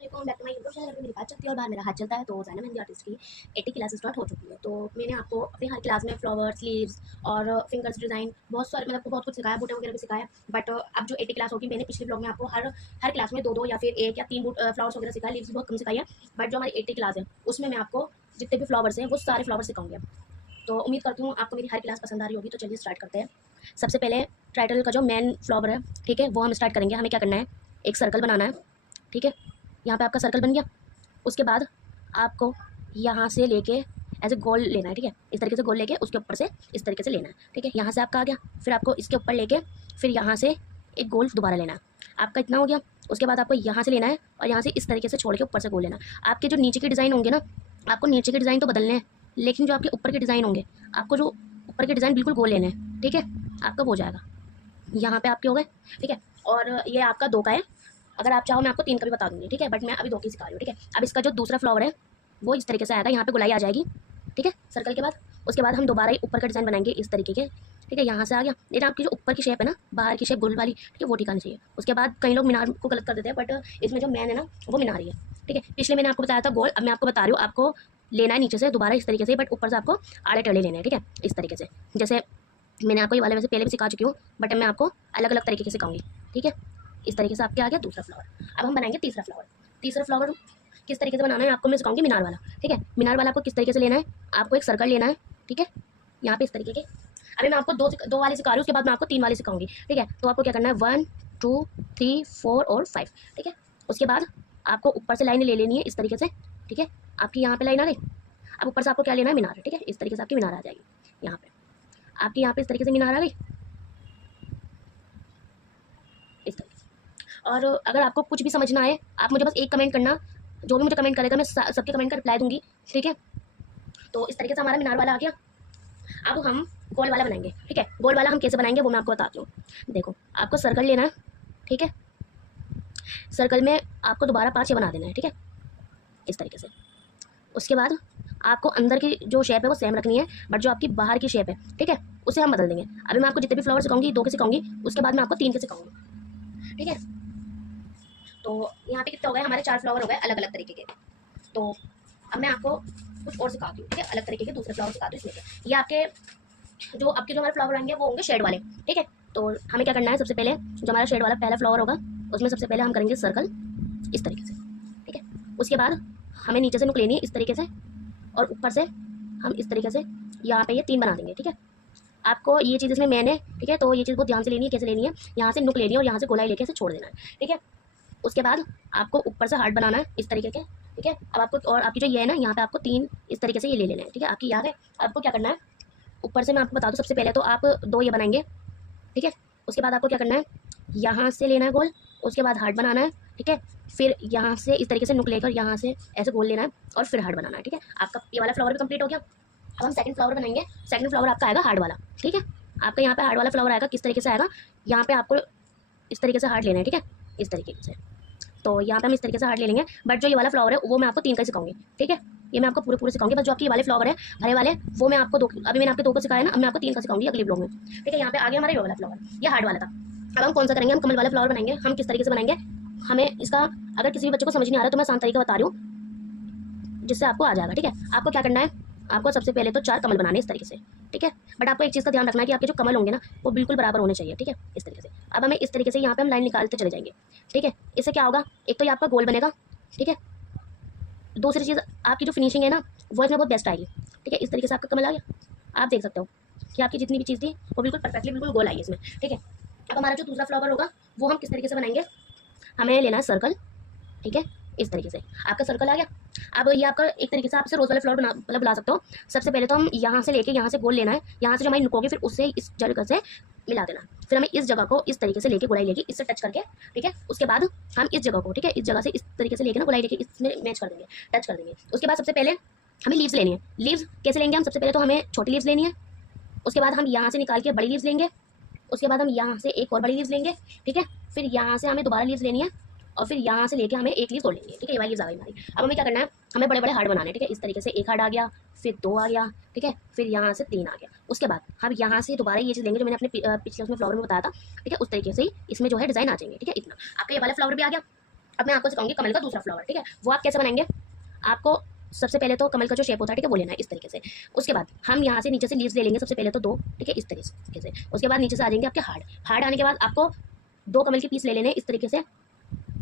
Welcome back to my YouTube channel पे मेरी बात चलती है और बाहर मेरा हाथ चलता है। तो जाना मेहंदी आर्टिस्ट की 80 क्लास स्टार्ट हो चुकी है। तो मैंने आपको अपनी हर क्लास में फ्लावर्स, लीव्स और फिंगर्स डिज़ाइन बहुत सारे आपको बहुत कुछ सिखाया, बूटे वगैरह भी सिखाया। बट अब जो 80 क्लास होगी, मैंने पिछले ब्लॉग में आपको हर हर क्लास में दो या फिर एक या तीन फ्लावर्स वगैरह सिखाया, लीव्स बहुत कम सिखाई है। बट जो हमारी 80 क्लास है उसमें मैं आपको जितने भी फ्लावर्स हैं वो सारे फ्लावर्स सिखाऊंगी अब। तो उम्मीद करती हूँ आपको मेरी हर क्लास पसंद आ रही होगी। तो चलिए स्टार्ट करते हैं। सबसे पहले टाइटल का जो मेन फ्लावर है, ठीक है, वो हम स्टार्ट करेंगे। हमें क्या करना है, एक सर्कल बनाना है, ठीक है। यहाँ पे आपका सर्कल बन गया। उसके बाद आपको यहाँ से लेके ऐसे गोल लेना है, ठीक है। इस तरीके से गोल लेके उसके ऊपर से इस तरीके से लेना है, ठीक है। यहाँ से आपका आ गया, फिर आपको इसके ऊपर लेके फिर यहाँ से एक गोल दोबारा लेना है। आपका इतना हो गया। उसके बाद आपको यहाँ से लेना है और यहाँ से इस तरीके से छोड़ के ऊपर से गोल लेना है। आपके जो नीचे के डिज़ाइन होंगे ना, आपको नीचे के डिज़ाइन तो बदलने हैं, लेकिन जो आपके ऊपर के डिज़ाइन होंगे, आपको जो ऊपर के डिज़ाइन बिल्कुल गोल लेने हैं, ठीक है। आपका हो जाएगा। यहाँ पे आपके हो गए, ठीक है। और ये आपका 2 का है। अगर आप चाहो मैं आपको 3 का भी बता दूँगी, ठीक है, बट मैं अभी 2 की सिखा रही हूँ, ठीक है। अब इसका जो दूसरा फ्लावर है वो इस तरीके से आएगा। यहाँ पे गोलाई आ जाएगी, ठीक है, सर्कल के बाद। उसके बाद हम दोबारा ही ऊपर का डिज़ाइन बनाएंगे इस तरीके के, ठीक है। यहाँ से आ गया। लेकिन आपकी जो ऊपर की शेप है ना, बाहर की शेप गोल वाली, ठीक है, वो ठिकानी चाहिए। उसके बाद कई लोग मीनार को गलत कर देते हैं, बट इसमें जो मैन है ना वो मीनार ही है, ठीक है। पिछले मैंने आपको बताया था गोल, अब मैं आपको बता रही हूँ। आपको लेना है नीचे से दोबारा इस तरीके से, बट ऊपर से आपको आड़े टेढ़े लेने हैं, ठीक है, इस तरीके से। जैसे मैंने आपको ये वाले वैसे पहले भी सिखा चुकी हूँ, बट मैं आपको अलग अलग तरीके से सिखाऊंगी, ठीक है। इस तरीके से आपके आ गया दूसरा फ्लावर। अब हम बनाएंगे तीसरा फ्लावर। तीसरा फ्लावर किस तरीके से बनाना है आपको मैं सिखाऊंगी, मीनार वाला, ठीक है। मीनार वाला आपको किस तरीके से लेना है, आपको एक सर्कल लेना है, ठीक है, यहाँ पे इस तरीके के। अभी मैं आपको दो वाले सिखा रही हूँ, उसके बाद मैं आपको 3 वाले सिखाऊंगी, ठीक है। तो आपको क्या करना है, 1 2 3 4 और 5, ठीक है। उसके बाद आपको ऊपर से लाइन ले लेनी है इस तरीके से, ठीक है। आपकी यहाँ पे लाइन आ गई। अब ऊपर से आपको क्या लेना है, मीनार, ठीक है। इस तरीके से आपकी मीनार आ जाएगी। यहाँ पे आपकी यहाँ पे इस तरीके से मीनार आ गई, इस तरीके से। और अगर आपको कुछ भी समझ ना आए, आप मुझे बस एक कमेंट करना। जो भी मुझे कमेंट करेगा मैं सबके कमेंट का रिप्लाई दूंगी, ठीक है। तो इस तरीके से हमारा मीनार वाला आ गया। अब हम गोल वाला बनाएंगे, ठीक है। गोल वाला हम कैसे बनाएंगे वो मैं आपको बताती हूँ। देखो, आपको सर्कल लेना है, ठीक है। सर्कल में आपको दोबारा 5 बना देना है, ठीक है, इस तरीके से। उसके बाद आपको अंदर की जो शेप है वो सेम रखनी है, बट जो आपकी बाहर की शेप है, ठीक है, उसे हम बदल देंगे। अभी मैं आपको जितने भी फ्लावर सिखाऊंगी 2 के सिखाऊंगी, उसके बाद मैं आपको 3 के सिखाऊंगी, ठीक है। तो यहाँ पे कितने हो गए, हमारे 4 फ्लावर हो गए अलग अलग तरीके के। तो अब मैं आपको कुछ और सिखाती हूँ, ठीक है, अलग तरीके के दूसरे फ्लावर सिखाती हूँ इसमें के। ये आपके जो हमारे फ्लावर आएंगे वो होंगे शेड वाले, ठीक है। तो हमें क्या करना है, सबसे पहले जो हमारा शेड वाला पहला फ्लावर होगा उसमें सबसे पहले हम करेंगे सर्कल इस तरीके से, ठीक है। उसके बाद हमें नीचे से नुक लेनी है इस तरीके से, और ऊपर से हम इस तरीके से यहाँ पे ये 3 बना देंगे, ठीक है। आपको ये चीज़ इसमें मैंने, ठीक है, तो ये चीज़ बहुत ध्यान से लेनी है। कैसे लेनी है, यहाँ से नुक लेनी है और यहाँ से गोलाई लेके ऐसे छोड़ देना है, ठीक है। उसके बाद आपको ऊपर से हार्ट बनाना है इस तरीके के, ठीक है। अब आपको और आपकी जो ये है ना, यहाँ पे आपको 3 इस तरीके से ये ले लेना है, ठीक है। आपकी याद है। आपको क्या करना है, ऊपर से मैं आपको बता दूँ, सबसे पहले तो आप 2 ये बनाएंगे, ठीक है। उसके बाद आपको क्या करना है, यहाँ से लेना है गोल, उसके बाद हार्ट बनाना है, ठीक है। फिर यहाँ से इस तरीके से नुक लेकर यहाँ से ऐसे गोल लेना है और फिर हार्ट बनाना है, ठीक है। आपका ये वाला फ्लावर भी कंप्लीट हो गया। अब हम सेकंड फ्लावर बनाएंगे। सेकंड फ्लावर आपका आएगा हार्ट वाला, ठीक है। आपका यहाँ पे हार्ट वाला फ्लावर आएगा। किस तरीके से आएगा, यहाँ पे आपको इस तरीके से हार्ट लेना है, ठीक है, इस तरीके से। तो यहाँ पे हम इस तरीके से हार्ट ले लेंगे। बट जो ये वाला फ्लावर है वो मैं आपको 3 का ही सिखाऊंगी, ठीक है। ये मैं आपको पूरे पूरे सिखाऊंगी। बस जो आपके ये वाले फ्लावर है भरे वाले, वो मैं आपको 2, अभी मैंने आपके 2 को सिखाया ना, अब मैं आपको 3 का सिखाऊंगी अगले ब्लॉग में, ठीक है। यहाँ पे आ गया हमारा ये वाला फ्लावर, ये हार्ट वाला था। अब हम कौन सा करेंगे, हम कमल वाला फ्लावर बनाएंगे। हम किस तरीके से बनाएंगे, हमें इसका अगर किसी भी बच्चे को समझ नहीं आ रहा तो मैं आसान तरीका बता रही हूँ जिससे आपको आ जाएगा, ठीक है। आपको क्या करना है, आपको सबसे पहले तो 4 कमल बनाने इस तरीके से, ठीक है। बट आपको एक चीज़ का ध्यान रखना है कि आपके जो कमल होंगे ना वो बिल्कुल बराबर होने चाहिए, ठीक है, इस तरीके से। अब हमें इस तरीके से यहाँ पे हम लाइन निकालते चले जाएंगे, ठीक है। इससे क्या होगा, एक तो ये आपका गोल बनेगा, ठीक है। दूसरी चीज़, आपकी जो फिनिशिंग है ना वो इसमें बहुत बेस्ट आएगी, ठीक है। इस तरीके से आपका कमल आ गया। आप देख सकते हो कि आपकी जितनी भी चीज़ थी वो बिल्कुल परफेक्टली बिल्कुल गोल आई है इसमें, ठीक है। अब हमारा जो दूसरा फ्लावर होगा वो हम किस तरीके से बनाएंगे, हमें लेना है सर्कल, ठीक है, इस तरीके से। आपका सर्कल आ गया। अब ये आपका एक तरीके से आप इसे रोज़ वाले फ्लावर बना मतलब बुला सकते हो। सबसे पहले तो हम यहाँ से लेके यहाँ से गोल लेना है, यहाँ से जो हमारी नुक होगी फिर उससे इस जगह से मिला देना। फिर हमें इस जगह को इस तरीके से लेके गोलाई लेके इससे टच करके, ठीक है। उसके बाद हम इस जगह को, ठीक है, इस जगह से इस तरीके से लेके ना गोलाई लेके इसमें मैच कर देंगे, टच कर देंगे। उसके बाद सबसे पहले हमें लीव्स लेनी है। लीव्स कैसे लेंगे हम, सबसे पहले तो हमें छोटी लीव्स लेनी है। उसके बाद हम यहाँ से निकाल के बड़ी लीव्स लेंगे। उसके बाद हम यहाँ से एक और बड़ी लीव्स लेंगे, ठीक है। फिर यहाँ से हमें दोबारा लीव्स लेनी है और फिर यहाँ से लेके हमें एक लीव तोड़ लेंगे, ठीक है। ये वाली लीव्स आ गई हमारी। अब हमें क्या करना है, हमें बड़े बड़े हार्ट बनाने हैं, ठीक है। इस तरीके से एक हार्ट आ गया, फिर 2 आ गया, ठीक है, फिर यहाँ से 3 आ गया। उसके बाद हम यहाँ से दोबारा ये चीज़ लेंगे जो मैंने अपने पिछले उसमें फ्लावर में बताया था, ठीक है। उस तरीके से ही इसमें जो है डिज़ाइन आ जाएंगे, ठीक है। इतना आपका ये वाला फ्लावर भी आ गया। अब मैं आपको सिखाऊंगी कमल का दूसरा फ्लावर, ठीक है। वो आप कैसे बनाएंगे, आपको सबसे पहले तो कमल का जो शेप होता है, ठीक है, वो लेना है इस तरीके से। उसके बाद हम यहाँ से नीचे से लीव्स ले लेंगे सबसे पहले तो 2, ठीक है, इस तरीके से। उसके बाद नीचे से आ जाएंगे आपके हार्ड आने के बाद आपको 2 कमल के पीस ले लेने हैं इस तरीके से।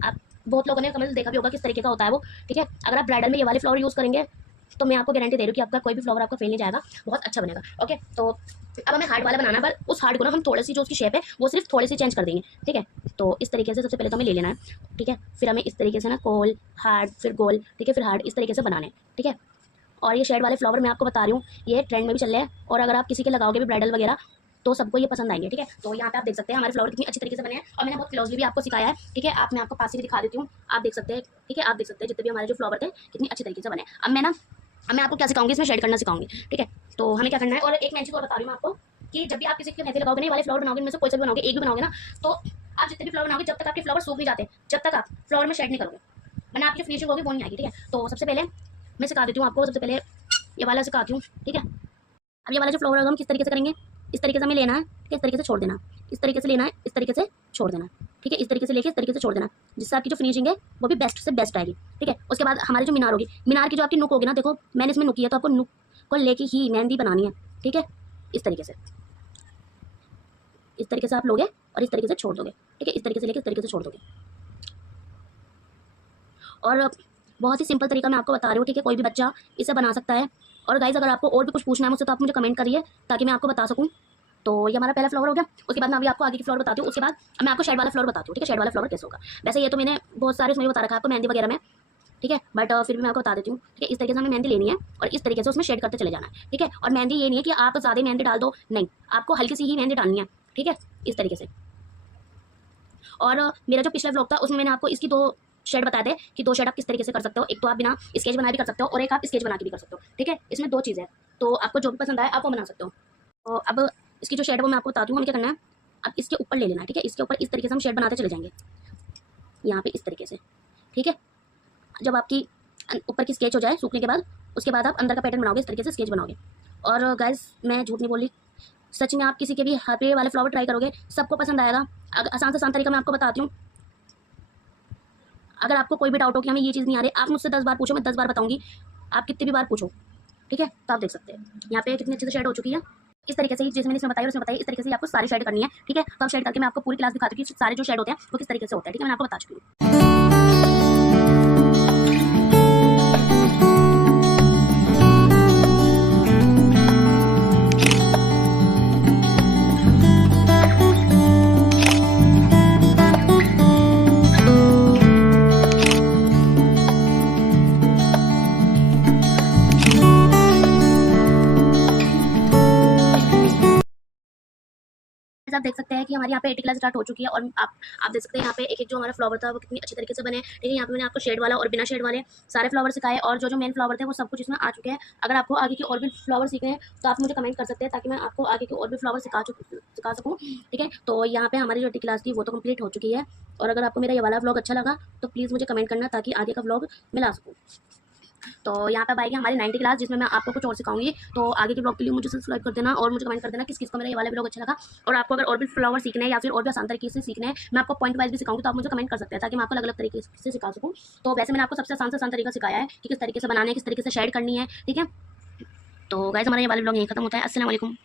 आप बहुत लोगों ने कमल देखा भी होगा किस तरीके का होता है वो, ठीक है। अगर आप ब्राइडल में ये वाले फ्लावर यूज़ करेंगे तो मैं आपको गारंटी दे रही हूँ कि आपका कोई भी फ्लावर आपका फेल नहीं जाएगा, बहुत अच्छा बनेगा। ओके, तो अब हमें हार्ड वाला बनाना है, पर उस हार्ड को ना हम थोड़ी सी जो उसकी शेप है वो सिर्फ थोड़ी सी चेंज कर देंगे, ठीक है। तो इस तरीके से सबसे पहले तो हमें ले लेना है, ठीक है। फिर हमें इस तरीके से ना गोल हार्ड फिर गोल, ठीक है, फिर हार्ड, इस तरीके से बनाने, ठीक है। और ये शेड वाले फ्लावर मैं आपको बता रही हूँ, ये ट्रेंड में भी चल रहे हैं, और अगर आप किसी के लगाओगे भी ब्राइडल वगैरह तो सबको ये पसंद आएंगे, ठीक है। तो यहाँ पे आप देख सकते हैं हमारे फ्लावर कितनी अच्छी तरीके से बने हैं, और मैंने बहुत क्लोजली भी आपको सिखाया है, ठीक है। मैं आपको पास से भी दिखा देती हूँ, आप देख सकते हैं, ठीक है। आप देख सकते हैं जितने भी हमारे जो फ्लावर थे कितनी अच्छी तरीके से बने। अब मैं आपको क्या सिखाऊंगी, इसमें शेड करना सिखाऊंगी, ठीक है। तो हमें क्या करना है, और एक मैं चीज़ और बता रही हूँ आपको कि जब भी आप किसी के मेहंदी लगाओगे, नहीं वाले फ्लावर बनाओगे, इनमें से कोई सा भी बनाओगे, एक भी बनाओगे ना, तो आप जितने भी फ्लावर बनाओगे, जब तक आपके फ्लावर सूख नहीं जाते, जब तक आप फ्लावर में शेड नहीं करोगे, मैंने आपकी फिनिशिंग होगी वो नहीं आएगी, ठीक है। तो सबसे पहले मैं सिखा देती हूँ आपको, सबसे पहले ये वाला सिखाती हूँ, ठीक है। अब ये वाला जो फ्लावर होगा हम किस तरीके से करेंगे, इस तरीके से हमें लेना है, ठीक है, इस तरीके से छोड़ देना, इस तरीके से लेना है, इस तरीके से छोड़ देना, ठीक है, इस तरीके से लेके इस तरीके से छोड़ देना, जिससे आपकी जो फिनिशिंग है वो भी बेस्ट से बेस्ट आएगी, ठीक है। उसके बाद हमारी जो मीनार होगी, मीनार की जो आपकी नुक होगी ना, देखो मैंने इसमें नुक किया, तो आपको नुक को लेके ही मेहंदी बनानी है, ठीक है। इस तरीके से, इस तरीके से आप लोगे और इस तरीके से छोड़ दोगे, ठीक है, इस तरीके से लेके इस तरीके से छोड़ दोगे। और बहुत ही सिंपल तरीका मैं आपको बता रही हूँ, ठीक है, कोई भी बच्चा इसे बना सकता है। और गाइज अगर आपको और भी कुछ पूछना है मुझसे तो आप मुझे कमेंट करिए ताकि मैं आपको बता सकूँ। तो ये हमारा पहला फ्लावर हो गया। उसके बाद मैं अभी आपको आगे की फ्लावर बताती हूँ, उसके बाद मैं आपको शेड वाला फ्लावर बताती हूँ, ठीक है, शेड वाला फ्लावर कैसे होगा। वैसे ये तो मैंने बहुत सारे उसमें बता रखा है आपको मेहंदी वगैरह में, ठीक है, बट फिर भी मैं आपको बता देती हूँ, ठीक है। इस तरीके से हमें मेहंदी लेनी है और इस तरीके से उसमें शेड करते चले जाना है, ठीक है। और मेहंदी ये नहीं है कि आप ज़्यादा मेहंदी डाल दो, नहीं, आपको हल्की सी ही मेहंदी डालनी है, ठीक है, इस तरीके से। और मेरा जो पिछला व्लॉग था उसमें मैंने आपको इसकी 2 शेड बताए थे कि 2 शेड आप किस तरीके से कर सकते हो। एक तो आप बिना स्केच बनाए भी कर सकते हो और एक आप स्केच बना के भी कर सकते हो, ठीक है। इसमें 2 चीज़ें हैं, तो आपको जो भी पसंद आए आप वो बना सकते हो। तो अब इसकी जो शेड है वो मैं आपको बताती हूँ हमें क्या करना है। अब इसके ऊपर ले लेना है, ठीक है, इसके ऊपर इस तरीके से हम शेड बनाते चले जाएंगे, यहाँ पे इस तरीके से, ठीक है। जब आपकी ऊपर की स्केच हो जाए सूखने के बाद, उसके बाद आप अंदर का पैटर्न बनाओगे, इस तरीके से स्केच बनाओगे। और गाइस मैं झूठ नहीं बोल रही, सच में आप किसी के भी हाथ पे वाले फ्लावर ट्राई करोगे सबको पसंद आएगा। आसान से आसान तरीका मैं आपको बताती हूँ। अगर आपको कोई भी डाउट हो कि हमें ये चीज़ नहीं आ रही, आप मुझसे 10 बार पूछो, मैं 10 बार बताऊंगी, आप कितनी भी बार पूछो, ठीक है। तो आप देख सकते हैं यहाँ पे कितनी अच्छे से शेड हो चुकी है। इस तरीके से जैसे मैंने इसमें बताया उसमें बताया, इस तरीके से आपको सारी शेड करनी है, ठीक है। तो हम शेड करके मैं आपको पूरी क्लास दिखाती हूँ कि सारे जो शेड होते हैं वो किस तरीके से होते हैं, ठीक है, मैंने आपको बता चुकी हूँ। आप देख सकते हैं कि हमारी यहाँ पे 80 क्लास स्टार्ट हो चुकी है, और आप देख सकते हैं यहाँ पे एक एक जो हमारा फ्लावर था वो कितनी अच्छी तरीके से बने, ठीक है। यहाँ पे मैंने आपको शेड वाला और बिना शेड वाले सारे फ्लावर सिखाए, और जो मेन फ्लावर थे वो सब कुछ इसमें आ चुके हैं। अगर आपको आगे के और भी फ्लावर सीखने हैं तो आप मुझे कमेंट कर सकते हैं ताकि मैं आपको आगे के और भी फ्लावर सिखा सकूँ, ठीक है। तो यहाँ पे हमारी जो 80 क्लास थी वो तो कंप्लीट हो चुकी है। और अगर आपको मेरा ये वाला व्लॉग अच्छा लगा तो प्लीज़ मुझे कमेंट करना ताकि आगे का व्लॉग मैं ला सकूँ। तो यहाँ पे आएगी हमारी 90 क्लास जिसमें मैं आपको कुछ और सिखाऊंगी। तो आगे के ब्लॉग के लिए मुझे सब्सक्राइब कर देना और मुझे कमेंट कर देना किस किस को मेरा ये वाला ब्लॉग अच्छा लगा। और आपको अगर और भी फ्लावर सीखने हैं या फिर और भी आसान तरीके से सीखने हैं, मैं आपको पॉइंट वाइज भी सिखाऊंगी, तो आप मुझे कमेंट कर सकते हैं ताकि मैं आपको अलग अलग तरीके से सिखा सकूँ। तो वैसे मैंने आपको सबसे आसान तरीका सिखाया है कि किस तरीके से बनाने है, किस तरीके से शेड करनी है, ठीक है। तो गाइस हमारा ये वाला ब्लॉग यहीं खत्म होता है। अस्सलाम वालेकुम।